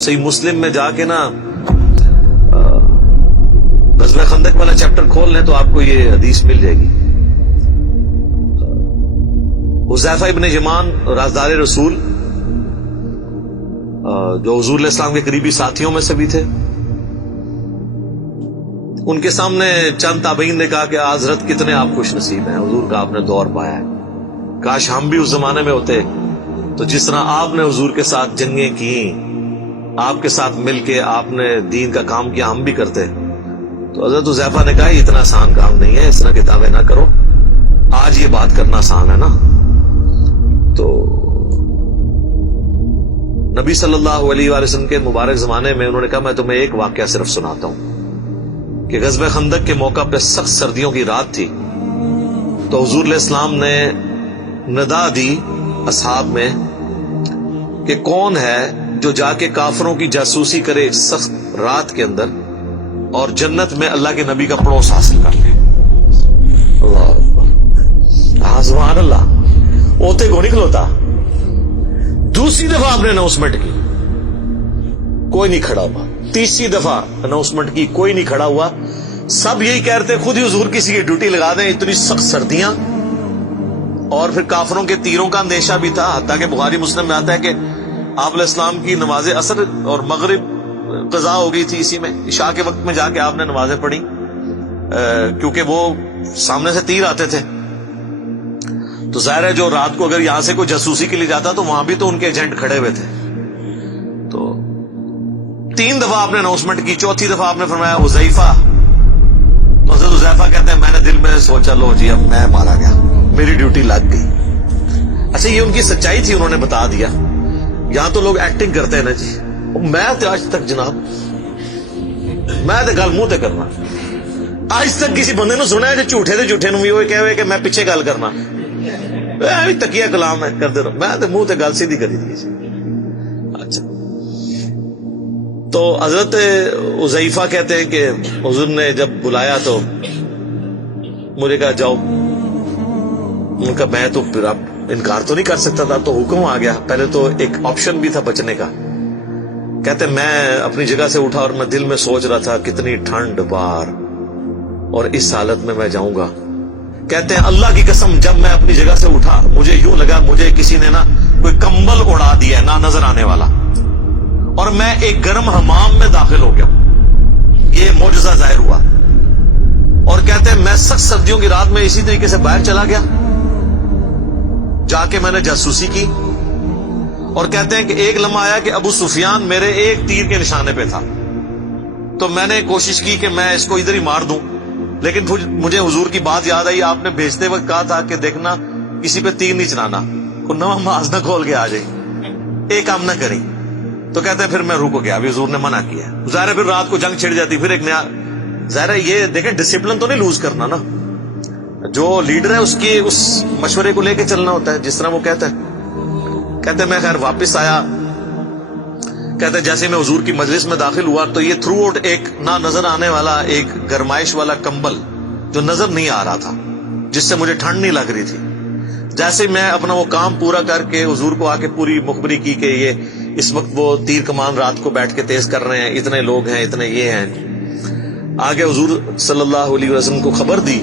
صحیح مسلم میں جا کے نا غزوہ خندق والا چیپٹر کھول لیں تو آپ کو یہ حدیث مل جائے گی۔ حذیفہ ابن یمان رازدار رسول جو حضور علیہ السلام کے قریبی ساتھیوں میں سے بھی تھے، ان کے سامنے چند تابعین نے کہا کہ حضرت کتنے آپ خوش نصیب ہیں، حضور کا آپ نے دور پایا ہے، کاش ہم بھی اس زمانے میں ہوتے تو جس طرح آپ نے حضور کے ساتھ جنگیں کی، آپ کے ساتھ مل کے آپ نے دین کا کام کیا، ہم بھی کرتے۔ تو حضرت حذیفہ نے کہا یہ اتنا آسان کام نہیں ہے، اس طرح کتابیں نہ کرو، آج یہ بات کرنا آسان ہے نا۔ تو نبی صلی اللہ علیہ وآلہ وسلم کے مبارک زمانے میں انہوں نے کہا میں تمہیں ایک واقعہ صرف سناتا ہوں کہ غزوہ خندق کے موقع پہ سخت سردیوں کی رات تھی، تو حضور علیہ السلام نے ندا دی اصحاب میں کہ کون ہے جو جا کے کافروں کی جاسوسی کرے ایک سخت رات کے اندر اور جنت میں اللہ کے نبی کا پڑوس حاصل کر لے۔ اللہ اکبر، سبحان اللہ، اوتے کو نہیں کھلوتا۔ دوسری دفعہ آپ نے اناؤنسمنٹ کی، کوئی نہیں کھڑا ہوا۔ تیسری دفعہ اناؤنسمنٹ کی، کوئی نہیں کھڑا ہوا۔ سب یہی کہتے خود ہی حضور کسی کی ڈیوٹی لگا دیں، اتنی سخت سردیاں، اور پھر کافروں کے تیروں کا اندیشہ بھی تھا، حتیٰ کہ بخاری مسلم میں آتا ہے کہ آپ علیہ السلام کی نماز عصر اور مغرب قضا ہو گئی تھی، اسی میں عشاء کے وقت میں جا کے آپ نے نمازیں پڑھی، کیونکہ وہ سامنے سے تیر آتے تھے۔ تو ظاہر ہے جو رات کو اگر یہاں سے کوئی جاسوسی کے لیے جاتا تو وہاں بھی تو ان کے ایجنٹ کھڑے ہوئے تھے۔ تو 3 دفعہ آپ نے اناؤنسمنٹ کی، چوتھی دفعہ آپ نے فرمایا حذیفہ، تو حضرت حذیفہ کہتے ہیں میں نے دل میں سوچا لو جی اب میں مارا گیا، میری ڈیوٹی لگ گئی۔ اچھا یہ ان کی سچائی تھی، انہوں نے بتا دیا۔ یہاں تو لوگ ایکٹنگ کرتے ہیں نا جی، میں تو آج تک جناب میں تو گل منہ تے کرنا، آج تک کسی بندے نے سنا ہے جو جھوٹے دے جھوٹے نو بھی وہ کہے کہ میں پیچھے گل کرنا، تکیہ کلام ہے کرتے رہو، میں تو منہ تے گل سیدھی کری دی۔ اچھا تو حضرت حذیفہ کہتے ہیں کہ حضور نے جب بلایا تو مجھے کہا جاؤ، ان کا میں تو پھر اب انکار تو نہیں کر سکتا تھا، تو حکم آ گیا۔ پہلے تو ایک آپشن بھی تھا بچنے کا، کہتے میں اپنی جگہ سے اٹھا اور میں دل میں سوچ رہا تھا کتنی ٹھنڈ بار اور اس حالت میں جاؤں گا۔ کہتے ہیں اللہ کی قسم جب میں اپنی جگہ سے اٹھا مجھے یوں لگا مجھے کسی نے نا کوئی کمبل اڑا دیا نہ نظر آنے والا، اور میں ایک گرم حمام میں داخل ہو گیا، یہ معجزہ ظاہر ہوا۔ اور کہتے ہیں میں سخت سردیوں کی رات میں اسی طریقے سے باہر چلا گیا، جا کے میں نے جاسوسی کی، اور کہتے ہیں کہ ایک لمحہ آیا کہ ابو سفیان میرے ایک تیر کے نشانے پہ تھا، تو میں نے کوشش کی کہ میں اس کو ادھر ہی مار دوں، لیکن مجھے حضور کی بات یاد آئی، آپ نے بھیجتے وقت کہا تھا کہ دیکھنا کسی پہ تیر نہیں چلانا، کوئی نواں ماز نہ کھول کے آ جائے، ایک کام نہ کریں۔ تو کہتے ہیں پھر میں رک گیا، ابھی حضور نے منع کیا۔ ظاہر ہے پھر رات کو جنگ چھڑ جاتی، پھر ایک نیا، ظاہر ہے یہ دیکھیں ڈسپلن تو نہیں لوز کرنا نا، جو لیڈر ہے اس کے اس مشورے کو لے کے چلنا ہوتا ہے جس طرح وہ کہتا ہے۔ کہتے میں خیر واپس آیا، کہتے جیسے میں حضور کی مجلس میں داخل ہوا تو یہ تھرو آؤٹ ایک نہ نظر آنے والا ایک گرمائش والا کمبل جو نظر نہیں آ رہا تھا، جس سے مجھے ٹھنڈ نہیں لگ رہی تھی۔ جیسے میں اپنا وہ کام پورا کر کے حضور کو آ کے پوری مخبری کی کہ یہ اس وقت وہ تیر کمان رات کو بیٹھ کے تیز کر رہے ہیں، اتنے لوگ ہیں، اتنے یہ ہیں، آگے حضور صلی اللہ علیہ وسلم کو خبر دی،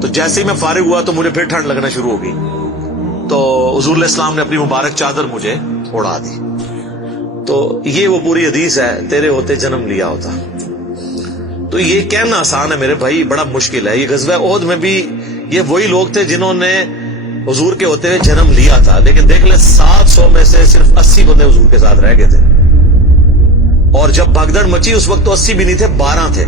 تو جیسے ہی میں فارغ ہوا تو مجھے پھر ٹھنڈ لگنا شروع ہو گئی، تو حضور علیہ السلام نے اپنی مبارک چادر مجھے اڑا دی۔ تو یہ وہ پوری حدیث ہے، تیرے ہوتے جنم لیا ہوتا۔ تو یہ کہنا آسان ہے میرے بھائی، بڑا مشکل ہے۔ یہ غزوہ احد میں بھی یہ وہی لوگ تھے جنہوں نے حضور کے ہوتے ہوئے جنم لیا تھا، لیکن دیکھ لیں 700 میں سے صرف 80 بندے حضور کے ساتھ رہ گئے تھے، اور جب بھگدڑ مچی اس وقت تو 80 بھی نہیں تھے، 12 تھے۔